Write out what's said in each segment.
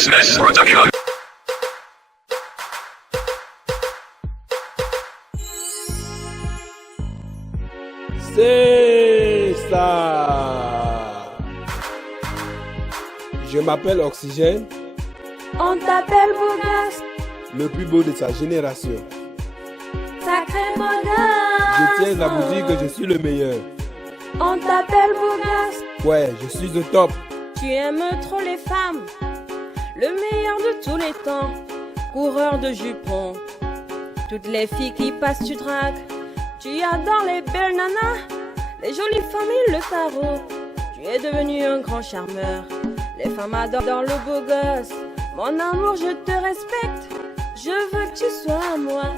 Business Production. C'est ça. Je m'appelle Oxygène, On t'appelle beau gosse, le plus beau de sa génération. sacré beau Je gosse. tiens à vous dire que je suis le meilleur. On t'appelle beau gosse, Ouais, je suis au top. tu aimes trop les femmes, le meilleur de tous les temps, coureur de jupons. Toutes les filles qui passent tu dragues, tu adores les belles nanas, les jolies femmes et le tarot. Tu es devenu un grand charmeur, les femmes adorent le beau gosse. Mon amour, je te respecte, je veux que tu sois à moi,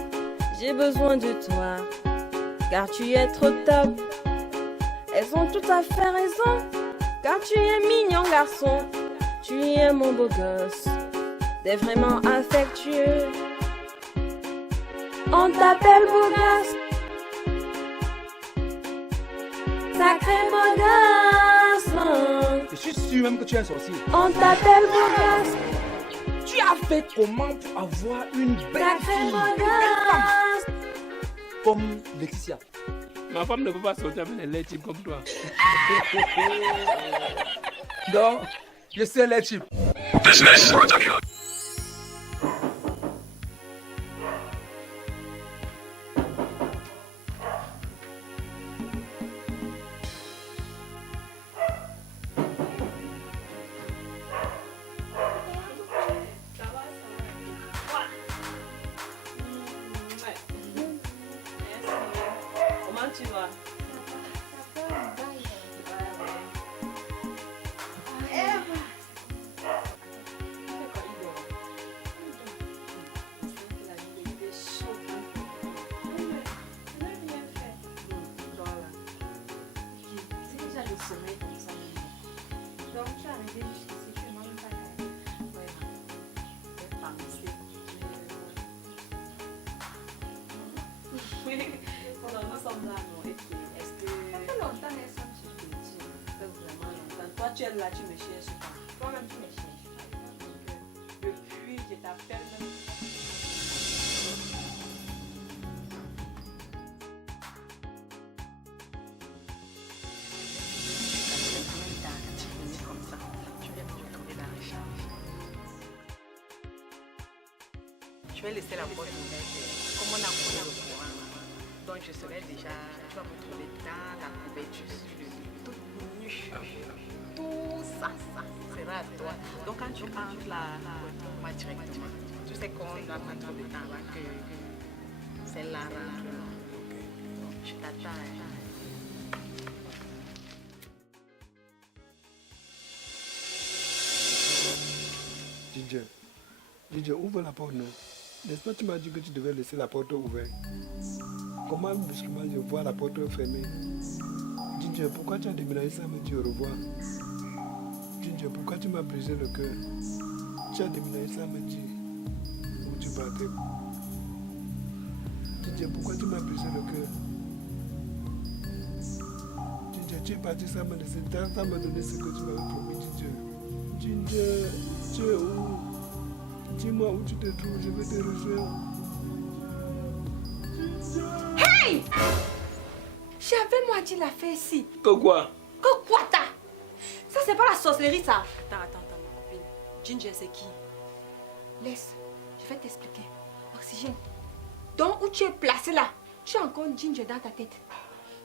j'ai besoin de toi, car tu es trop top. Elles ont tout à fait raison, car tu es mignon garçon, tu es mon beau gosse, t'es vraiment affectueux. On t'appelle beau gosse, sacré beau gosse. Je suis sûr même que tu es un sorcier. On t'appelle beau gosse, Tu as fait comment pour avoir une belle sacré fille, beau une belle femme gosse. comme Laetitia? Ma femme ne peut pas sortir avec les laits types comme toi. Donc, je sais les types. Business Production. Comment tu vas? Toi, tu es là, tu me cherches pas. Toi-même, tu me cherches pas. Depuis, je t'appelle même. Je vais laisser la porte ouverte. Comme on a coupé le courant, donc je serai déjà, tu vas me trouver dans la couverture sur le lit, toute nue. Tout ça sera à toi. Donc quand tu entres là, moi directement. Tu sais qu'on doit pas trop de temps avant que celle-là rentre. Donc je t'attends. Ginger, ouvre la porte, non? N'est-ce pas, tu m'as dit que tu devais laisser la porte ouverte? Comment brusquement je vois la porte fermée? Ginger, pourquoi tu as déménagé sans me dire au revoir? Ginger, pourquoi tu m'as brisé le cœur? Tu as déménagé sans me dire où tu partais. Ginger, pourquoi tu m'as brisé le cœur? Ginger, tu es parti sans me laisser, sans me donner ce que tu m'avais promis, Ginger. Ginger, tu es où? Dis-moi où tu te trouves, je vais te rejoindre. Hey! J'avais moi dit la fée ici. Que quoi? Que quoi t'as? Ça, c'est pas la sorcellerie, ça. Attends, ma copine. Ginger, c'est qui? Laisse, je vais t'expliquer. Oxygène. Donc, où tu es placé là, tu as encore Ginger dans ta tête.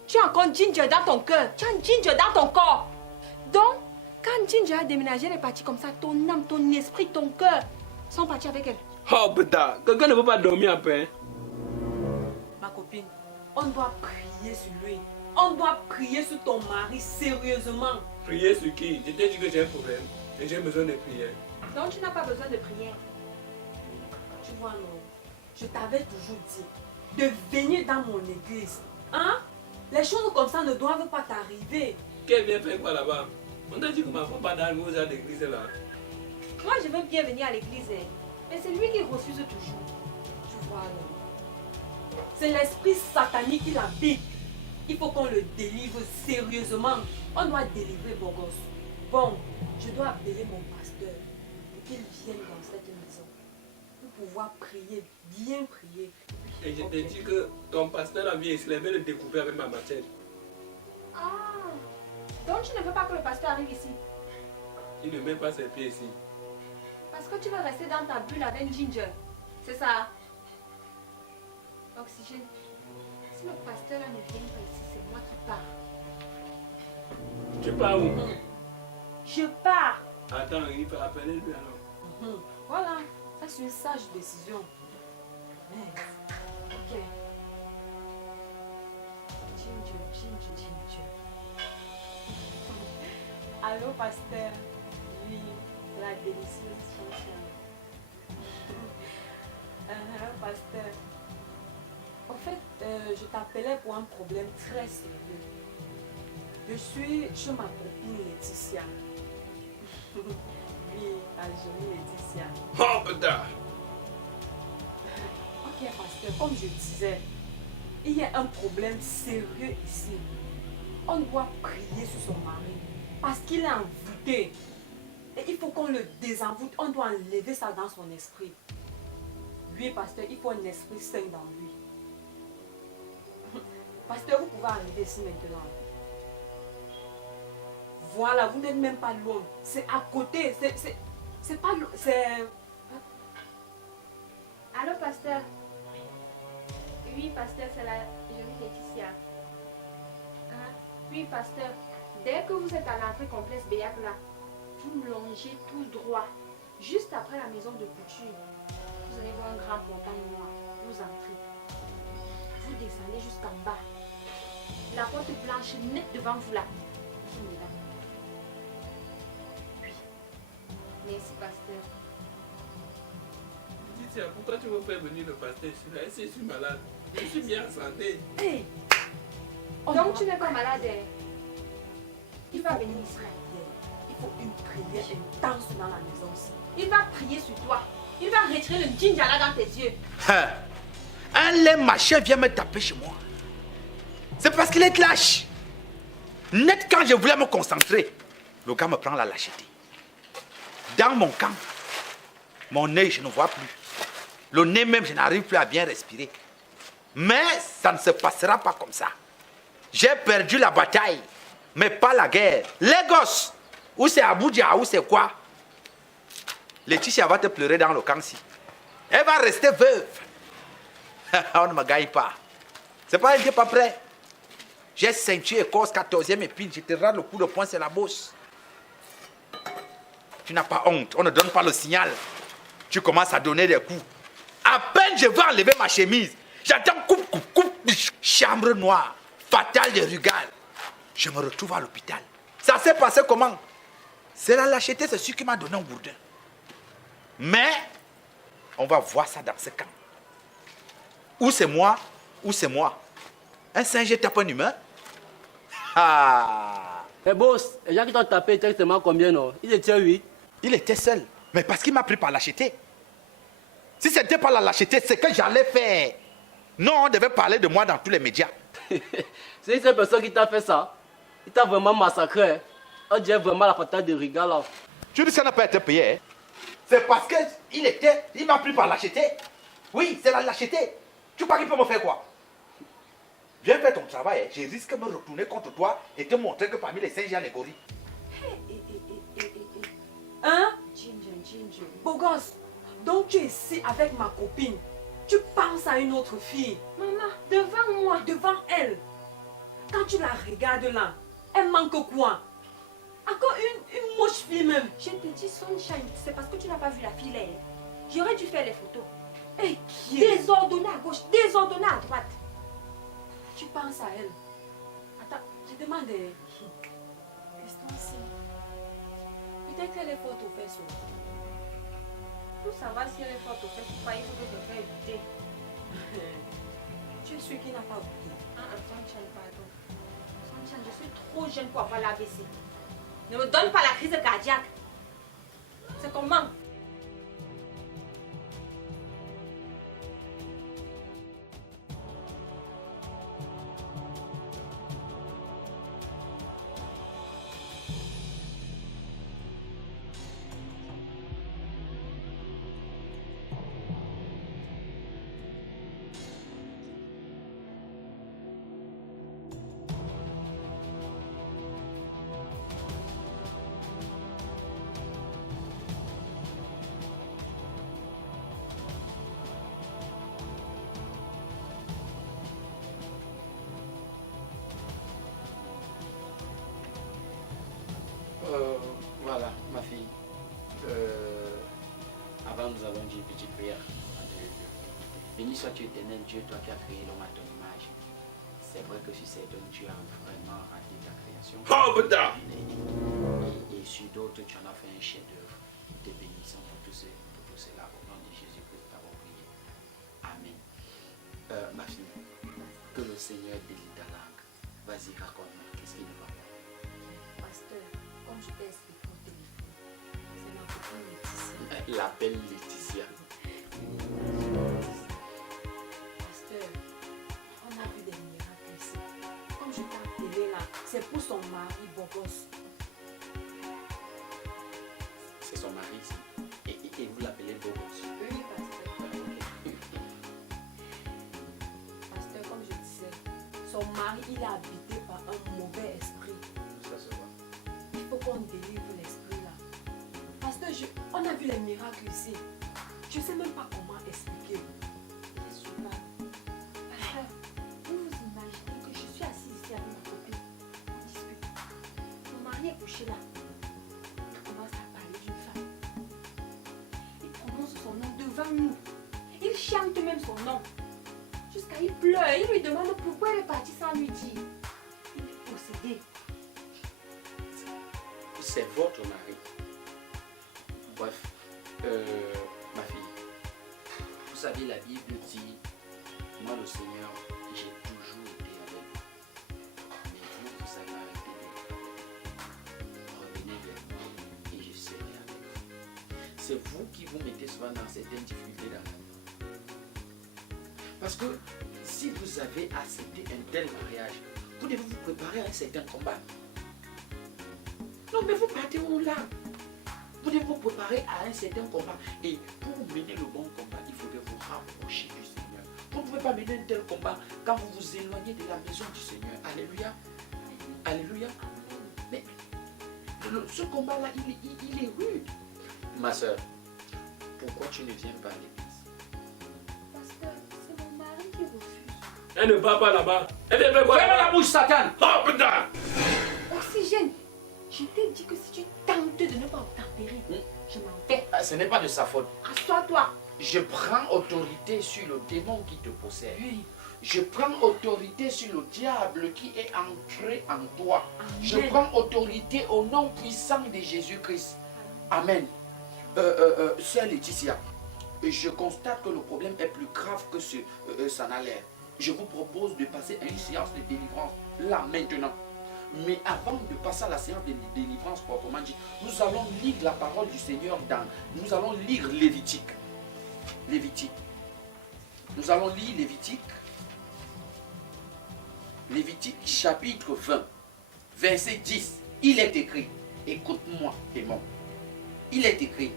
Tu as encore Ginger dans ton cœur. Tu as Ginger dans ton corps. Donc, quand Ginger a déménagé, elle est partie comme ça, ton âme, ton esprit, ton cœur sont partis avec elle. Oh putain, quelqu'un ne peut pas dormir en paix. Ma copine, on doit prier sur lui. On doit prier sur ton mari sérieusement. Prier sur qui? Je t'ai dit que j'ai un problème et j'ai besoin de prière. Donc tu n'as pas besoin de prière. Tu vois, non, je t'avais toujours dit de venir dans mon église. Hein? Les choses comme ça ne doivent pas t'arriver. Qu'elle vient faire quoi là-bas? On t'a dit que ma femme pas dans aux heures d'église là. Moi, je veux bien venir à l'église, hein, mais c'est lui qui refuse toujours. Tu vois, non. C'est l'esprit satanique qui l'habite. Il faut qu'on le délivre sérieusement. On doit délivrer Bogos. Bon, je dois appeler mon pasteur pour qu'il vienne pouvoir prier, bien prier. Et je t'ai dit que ton pasteur a vu ici, il avait le découper avec ma machette. Ah, donc tu ne veux pas que le pasteur arrive ici? Il ne met pas ses pieds ici. Parce que tu veux rester dans ta bulle avec Ginger. C'est ça? Oxygène. Si le pasteur là ne vient pas ici, c'est moi qui pars. Tu pars où? Je pars. Attends, il faut appeler lui alors. Voilà, ça c'est une sage décision. Mais, ok. Ginger. Allô, pasteur. Oui, c'est la délicieuse chanson. Allô, pasteur. En fait, je t'appelais pour un problème très sérieux. Je suis chez ma copine Laetitia. Oui, la jolie Laetitia. Oh putain! Ok, pasteur, comme je disais, il y a un problème sérieux ici. On doit prier sur son mari parce qu'il est envoûté. Et il faut qu'on le désenvoûte. On doit enlever ça dans son esprit. Oui, pasteur, il faut un esprit saint dans lui. Pasteur, vous pouvez arriver ici maintenant. Voilà, vous n'êtes même pas loin. C'est à côté. C'est pas loin. C'est... Allô, pasteur? Oui, pasteur, c'est la jolie Laetitia. Hein? Oui, pasteur. Dès que vous êtes à l'entrée complexe Béac là, vous longez tout droit, juste après la maison de couture. Vous allez voir un grand portail noir. Vous entrez. Vous descendez jusqu'en bas. La porte blanche nette devant vous là. Vous me là. Oui. Merci, pasteur. Tiens, pourquoi tu veux faire venir le pasteur ici là? Si je suis malade, je suis bien en santé. Hey! Donc tu n'es pas malade, hein? Il va venir ici. Il faut une prière intense dans la maison aussi. Il va prier sur toi. Il va retirer le ginger là dans tes yeux. Hein. Un lait machin vient me taper chez moi. C'est parce qu'il est lâche. Net quand je voulais me concentrer, le gars me prend la lâcheté. Dans mon camp, mon œil, je ne vois plus. Le nez même, je n'arrive plus à bien respirer. Mais ça ne se passera pas comme ça. J'ai perdu la bataille, mais pas la guerre. Les gosses, ou c'est Abuja, ou c'est quoi? Laetitia va te pleurer dans le camp-ci. Elle va rester veuve. On ne me gagne pas. C'est pas elle qui n'est pas prêt. J'ai ceinture écorce, 14e épine. Je te rends le coup de poing, c'est la bosse. Tu n'as pas honte. On ne donne pas le signal. Tu commences à donner des coups. À peine je veux enlever ma chemise. J'entends coupe. Chambre noire. Fatale de Rugal. Je me retrouve à l'hôpital. Ça s'est passé comment? C'est la lâcheté, c'est celui qui m'a donné un bourdin. Mais, on va voir ça dans ce camp. Ou c'est moi, ou c'est moi. Un singe tape un humain. Ah! Mais boss, les gens qui t'ont tapé exactement combien, non? Ils étaient 8. Il était seul. Mais parce qu'il m'a pris par lâcheté. Si ce n'était pas la lâcheté, c'est que j'allais faire. Non, on devait parler de moi dans tous les médias. C'est cette personne qui t'a fait ça. Il t'a vraiment massacré. On dirait vraiment la fatale de Rigal là. Tu dis que ça n'a pas été payé. Hein? C'est parce qu'il m'a pris par lâcheté. Oui, c'est la lâcheté. Tu crois qu'il peut me faire quoi? Viens faire ton travail. Hein. Je risque de me retourner contre toi et te montrer que parmi les singes, il y a les gorilles. Hein? Ginger. Beau gosse. Donc tu es ici avec ma copine. Tu penses à une autre fille. Maman, devant moi. Devant elle. Quand tu la regardes là, elle manque quoi? Encore une moche fille même. Je te dis Sunshine, c'est parce que tu n'as pas vu la fille là. J'aurais dû faire les photos. Et qui est? Désordonnée à gauche, désordonnée à droite. Tu penses à elle. Attends, je demande. Qu'est-ce que peut-être qu'elle est forte au faisceau. Pour savoir si elle est forte au faisceau, il faut que je fasse goûter. Tu es sûr qu'il n'a pas goûté? Sunshine, pardon. Sunshine, je suis trop jeune pour avoir l'ABC. Ne me donne pas la crise cardiaque. C'est comment? maintenant, nous allons dire une petite prière. Béni sois-tu, éternel Dieu, toi qui as créé l'homme à ton image. C'est vrai que sur cet homme, tu as vraiment raté ta création. Oh, putain! Et sur d'autres, tu en as fait un chef-d'œuvre. Te bénissons pour tout cela. Au nom de Jésus-Christ, t'avons prié. Amen. Ma fille, que le Seigneur délite ta langue. Vas-y, raconte-moi. Qu'est-ce qui ne va pas? Pasteur, comme je t'ai expliqué au téléphone, c'est ma copine Laetitia. L'appelle Laetitia. Pasteur, on a vu des miracles ici. Comme je t'ai appelé là, c'est pour son mari Bogos. C'est son mari ici. Et vous l'appelez Bogos. Oui, pasteur. Pasteur, comme je disais, son mari, il est habité par un mauvais esprit. Ça se voit. Il faut qu'on délivre l'esprit là. Pasteur, on a vu les miracles ici. Je ne sais même pas comment expliquer. Je suis là. Pasteur, vous vous imaginez que je suis assise ici avec ma copine. On discute. Mon mari est couché là. Il commence à parler d'une femme. Il prononce son nom devant nous. Il chante même son nom. Jusqu'à il pleure. Il lui demande pourquoi elle est partie sans lui dire. Il est possédé. C'est votre mari. Bref, ma fille, vous savez, la Bible dit, moi le Seigneur, j'ai toujours été avec vous. Mais vous avez arrêté de revenir vers moi et je serai avec vous. C'est vous qui vous mettez souvent dans certaines difficultés dans la vie. Parce que si vous avez accepté un tel mariage, vous devez vous préparer à un certain combat. Non, mais vous partez où là? Vous devez vous préparer à un certain combat. Et pour mener le bon combat, il faudrait vous rapprocher du Seigneur. Vous ne pouvez pas mener un tel combat quand vous vous éloignez de la maison du Seigneur. Alléluia. Alléluia. Mais ce combat-là, il est rude. Ma soeur, pourquoi tu ne viens pas à l'église? Pasteur, c'est mon mari qui refuse. Elle ne va pas là-bas. Elle vient faire quoi Fermez la là-bas? bouche, Satan! Oh, putain! Oxygène, je t'ai dit que si tu tentes de ne pas obtempérer, je m'en vais. Ce n'est pas de sa faute. Assois-toi. Je prends autorité sur le démon qui te possède. Je prends autorité sur le diable qui est entré en toi. Amen. Je prends autorité au nom puissant de Jésus-Christ. Amen. Sœur Laetitia, je constate que le problème est plus grave que ça n'a l'air. Je vous propose de passer à une séance de délivrance là maintenant. Mais avant de passer à la séance de délivrance proprement dit, nous allons lire la parole du Seigneur nous allons lire Lévitique. Nous allons lire Lévitique chapitre 20, verset 10. Il est écrit, écoute-moi démon, il est écrit,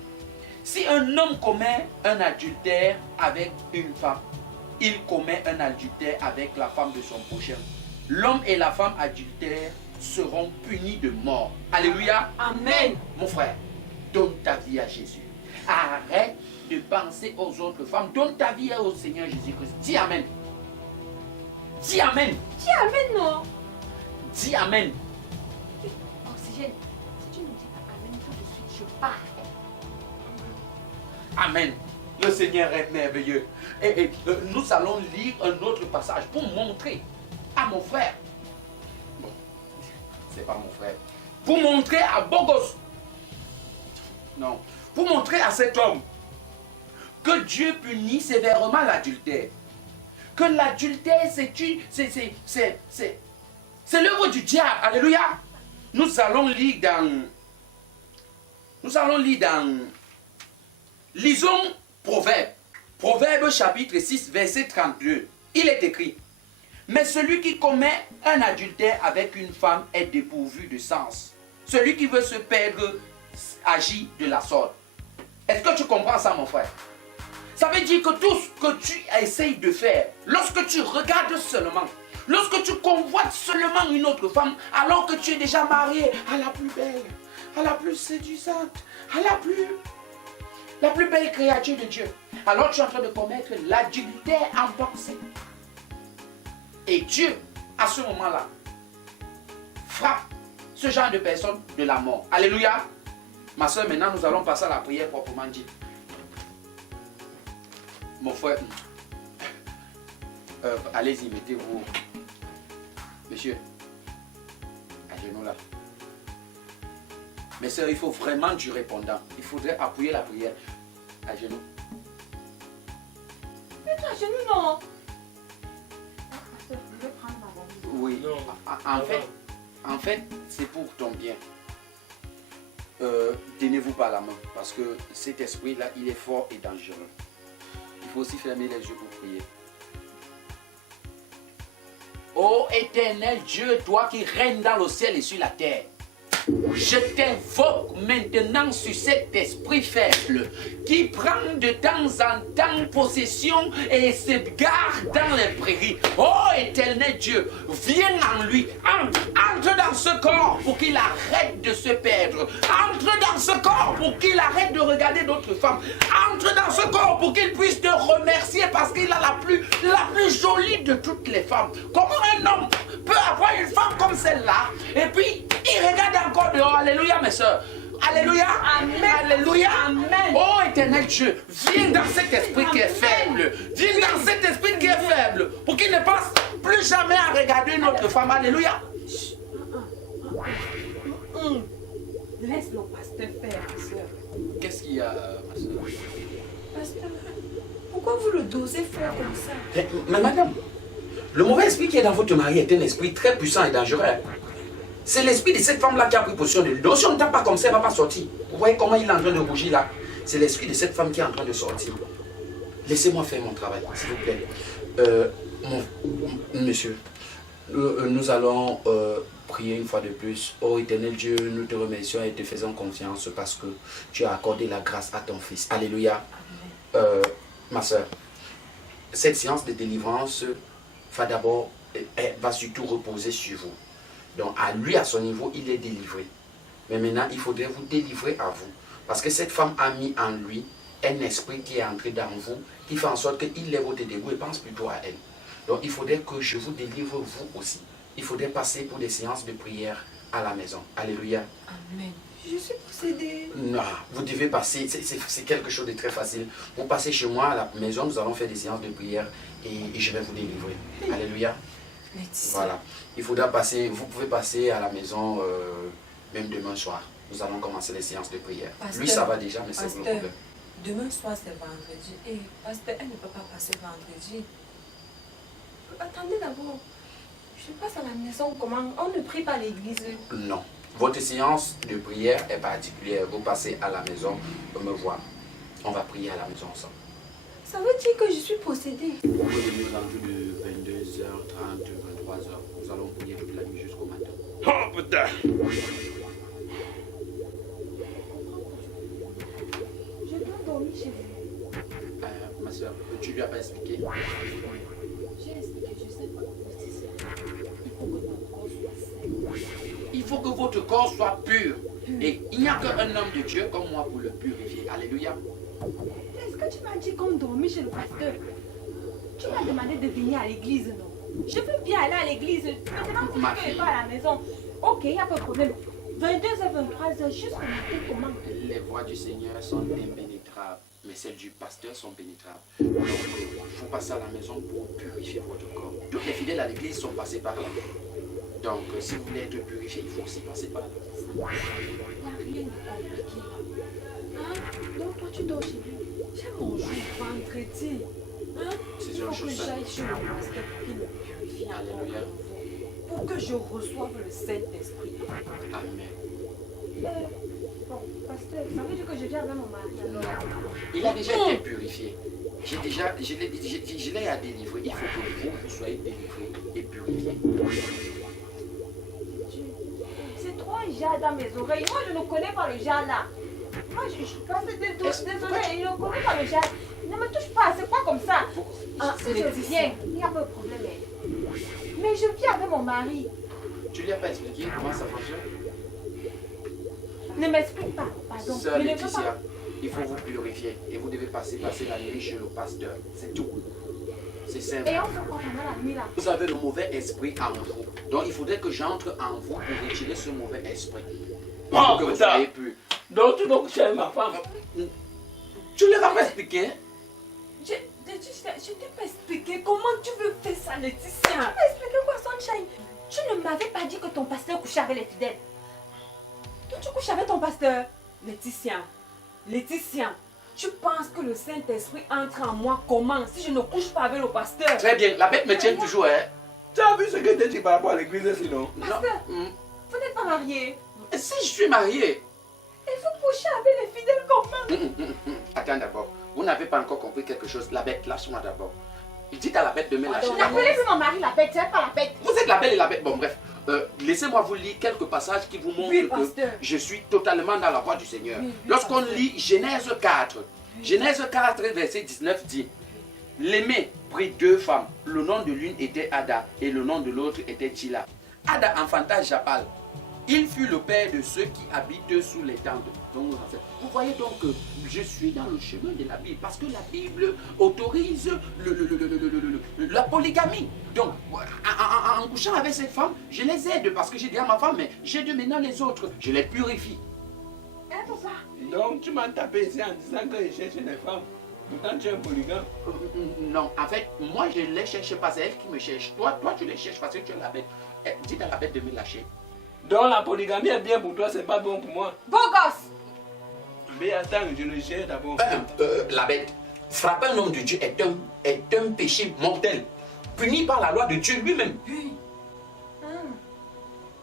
si un homme commet un adultère avec une femme, il commet un adultère avec la femme de son prochain. L'homme et la femme adultères seront punis de mort. Alléluia. Amen. Mon frère, donne ta vie à Jésus. Arrête de penser aux autres femmes. Donne ta vie au Seigneur Jésus-Christ. Dis Amen. Dis Amen. Dis Amen, non. Dis Amen. Oxygène, si tu ne dis pas Amen tout de suite, je pars. Amen. Le Seigneur est merveilleux. Et nous allons lire un autre passage pour montrer à mon frère. Bon, c'est pas mon frère. Pour montrer à Bogos. Non. Pour montrer à cet homme que Dieu punit sévèrement l'adultère. Que l'adultère, c'est l'œuvre du diable. Alléluia. Nous allons lire dans lisons Proverbe. Proverbe chapitre 6, verset 32. Il est écrit, mais celui qui commet un adultère avec une femme est dépourvu de sens. Celui qui veut se perdre agit de la sorte. Est-ce que tu comprends ça, mon frère? Ça veut dire que tout ce que tu essayes de faire, lorsque tu regardes seulement, lorsque tu convoites seulement une autre femme, alors que tu es déjà marié à la plus belle, à la plus séduisante, à la plus belle créature de Dieu, alors tu es en train de commettre l'adultère en pensée. Et Dieu, à ce moment-là, frappe ce genre de personne de la mort. Alléluia. Ma soeur, maintenant nous allons passer à la prière proprement dite. Mon frère, allez-y, mettez-vous. Monsieur, à genoux là. Mais sœur, il faut vraiment du répondant. Il faudrait appuyer la prière. À genoux. Mais toi, à genoux, non. Pasteur, je vais prendre ma bonne. Oui. Non. En fait, c'est pour ton bien. Tenez-vous par la main. Parce que cet esprit-là, il est fort et dangereux. Il faut aussi fermer les yeux pour prier. Ô éternel Dieu, toi qui règnes dans le ciel et sur la terre, je t'invoque maintenant sur cet esprit faible qui prend de temps en temps possession et se gare dans les prairies. Oh éternel Dieu, viens en lui, entre dans ce corps pour qu'il arrête de se perdre. Entre dans ce corps pour qu'il arrête de regarder d'autres femmes. Entre dans ce corps pour qu'il puisse te remercier parce qu'il a la plus jolie de toutes les femmes. Comment un homme peut avoir une femme comme celle-là et puis il regarde encore dehors? Alléluia mes soeurs. Alléluia. Amen. Alléluia. Amen. Oh éternel Dieu, viens dans cet esprit qui est faible. Viens dans cet esprit qui est faible pour qu'il ne passe plus jamais à regarder une autre femme. Alléluia. Laisse le pasteur faire, pasteur. Qu'est-ce qu'il y a, ma soeur? Pasteur, pourquoi vous le dosez fort comme ça? Mais madame, le mauvais esprit qui est dans votre mari est un esprit très puissant et dangereux. C'est l'esprit de cette femme-là qui a pris possession de lui. Donc si on ne tape pas comme ça, elle ne va pas sortir. Vous voyez comment il est en train de rougir là? C'est l'esprit de cette femme qui est en train de sortir. Laissez-moi faire mon travail, s'il vous plaît. Monsieur, nous allons prier une fois de plus. Oh éternel Dieu, nous te remercions et te faisons confiance parce que tu as accordé la grâce à ton fils. Alléluia. Ma soeur, cette séance de délivrance va surtout reposer sur vous. Donc à lui, à son niveau, il est délivré. Mais maintenant, il faudrait vous délivrer à vous. Parce que cette femme a mis en lui un esprit qui est entré dans vous, qui fait en sorte qu'il lève votre dégoût et pense plutôt à elle. Donc il faudrait que je vous délivre vous aussi. Il faudrait passer pour des séances de prière à la maison. Alléluia. Amen. Je suis possédée. Non, vous devez passer, c'est quelque chose de très facile. Vous passez chez moi à la maison, nous allons faire des séances de prière et je vais vous délivrer. Alléluia. Voilà. Il faudra passer, vous pouvez passer à la maison même demain soir. Nous allons commencer les séances de prière. Pasteur, lui, ça va déjà, mais c'est le problème. Demain soir, c'est vendredi. Et pasteur, elle ne peut pas passer vendredi. Attendez d'abord. Je passe à la maison, comment? On ne prie pas à l'église. Non. Votre séance de prière est particulière. Vous passez à la maison me voir. On va prier à la maison ensemble. Ça veut dire que je suis possédée. Vous pouvez venir aux alentours de 22h30, 23h. Nous allons prier toute la nuit jusqu'au matin. Oh putain! Je dois dormir chez vous. Ma soeur, tu lui as pas expliqué? J'ai expliqué, je sais pas. Il faut que votre corps soit pur. Et il n'y a qu'un homme de Dieu comme moi pour le purifier. Alléluia. Est-ce que tu m'as dit qu'on dormait chez le pasteur? Tu m'as demandé de venir à l'église, non? Je veux bien aller à l'église. Maintenant, tu Ma ne fille. peux pas à la maison. Ok, il n'y a pas de problème. 22h, 23h, juste le matin, comment? Les voies du Seigneur sont impénétrables, mais celles du pasteur sont pénétrables. Donc, il faut passer à la maison pour purifier votre corps. Tous les fidèles à l'église sont passés par là. Donc, si vous voulez être purifié, il faut aussi passer par là. Il n'y a rien de compliqué. Hein? Donc toi, tu dors chez lui. J'ai mon jour vendredi. Hein? C'est Il une faut chose que simple. j'aille chez le pasteur pour qu'il me purifie encore Alléluia. à nouveau. Pour que je reçoive le Saint-Esprit. Amen. Bon, pasteur, ça veut dire que je viens avec mon mari alors. Il a déjà été purifié. Je l'ai à délivrer. Il faut que vous soyez délivré et purifié. C'est trop jas dans mes oreilles. Moi, je ne connais pas le jas là. Moi, je suis pas désolée, je ne connais pas le jas. Ne me touche pas, c'est pas comme ça. Ah, je viens, il n'y a pas de problème. Mais je viens avec mon mari. Tu lui as pas expliqué comment ça fonctionne? Ne m'explique pas, pardon. Sœur Je ne veux pas. Laetitia, il faut vous purifier et vous devez passer la nuit chez le pasteur. C'est tout. C'est simple. Et on fait quoi pendant la nuit là? Vous avez le mauvais esprit en vous. Donc il faudrait que j'entre en vous pour retirer ce mauvais esprit. Oh, que vous putain. soyez pur. Donc tu aimes ma femme. Tu ne l'as pas expliqué? Je t'ai pas expliqué comment tu veux faire ça, Laetitia. Tu m'as expliqué quoi, Sunshine? Tu ne m'avais pas dit que ton pasteur couchait avec les fidèles. Toi, tu couches avec ton pasteur. Laetitia, tu penses que le Saint-Esprit entre en moi comment si je ne couche pas avec le pasteur? Très bien, la bête me tient toujours, hein. Tu as vu ce que tu dis par rapport à l'église sinon? Pasteur, Non. vous n'êtes pas marié. Si je suis marié. Et vous couchez avec les fidèles comment? Attends d'abord. Vous n'avez pas encore compris quelque chose. La bête, lâche-moi d'abord. Dites à la bête de me lâcher. N'appelez plus mon mari la bête, c'est pas la bête. Vous êtes la belle et la bête. Bon, bref. Laissez-moi vous lire quelques passages qui vous montrent Oui, que pasteur. je suis totalement dans la voie du Seigneur. Oui, Lorsqu'on pasteur. lit Genèse 4, Genèse 4, verset 19 dit: L'aimé prit 2 femmes. Le nom de l'une était Ada et le nom de l'autre était Tila. Ada enfanta Jabal. Il fut le père de ceux qui habitent sous les tentes. Donc, vous voyez donc que je suis dans le chemin de la Bible parce que la Bible autorise la polygamie. Donc, en couchant avec ces femmes, je les aide parce que j'ai dit à ma femme, mais j'aide maintenant les autres, je les purifie. Hein, papa? Donc tu m'as tapé ici en disant que je cherche des femmes. Pourtant tu es un polygame. Non, en fait, moi je ne les cherche pas, c'est elle qui me cherche. Toi, tu les cherches parce que tu es la bête. Dites à la bête de me lâcher. Donc la polygamie est bien pour toi, c'est pas bon pour moi. Beau gosse! Mais attends, je le gère d'abord. La bête, frapper un homme de Dieu est un péché mortel, puni par la loi de Dieu lui-même.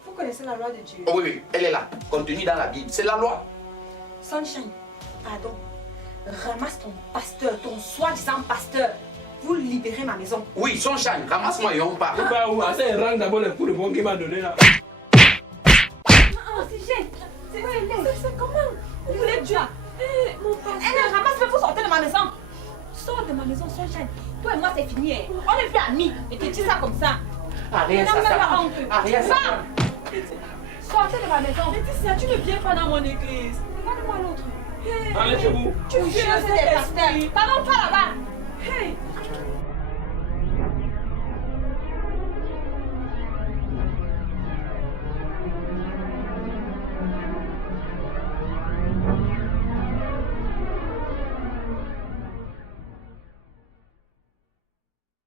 Vous connaissez la loi de Dieu. Oh oui, elle est là, contenue dans la Bible. C'est la loi. Sunshine, pardon. Ramasse ton pasteur, ton soi-disant pasteur. Vous libérez ma maison. Oui, Sunshine, ramasse-moi et on part. C'est pas où? Assez rend d'abord les coups de bon qu'il m'a donné là. Oxygène. C'est comment? Vous voulez tuer? Mon pasteur. Eh, ramasse-le, vous sortez de ma maison. Sors de ma maison, Sunshine. Toi et moi, c'est fini. Hein. On est plus amis. Et tu dis ça comme ça. Ariel, Non, ça non, ça. non, Ariel, ça. Sortez de ma maison. Laetitia, tu ne viens pas dans mon église. Regarde-moi l'autre. Allez chez vous. Tu viens, c'est des pasteurs. Pardon, toi là-bas. Hey,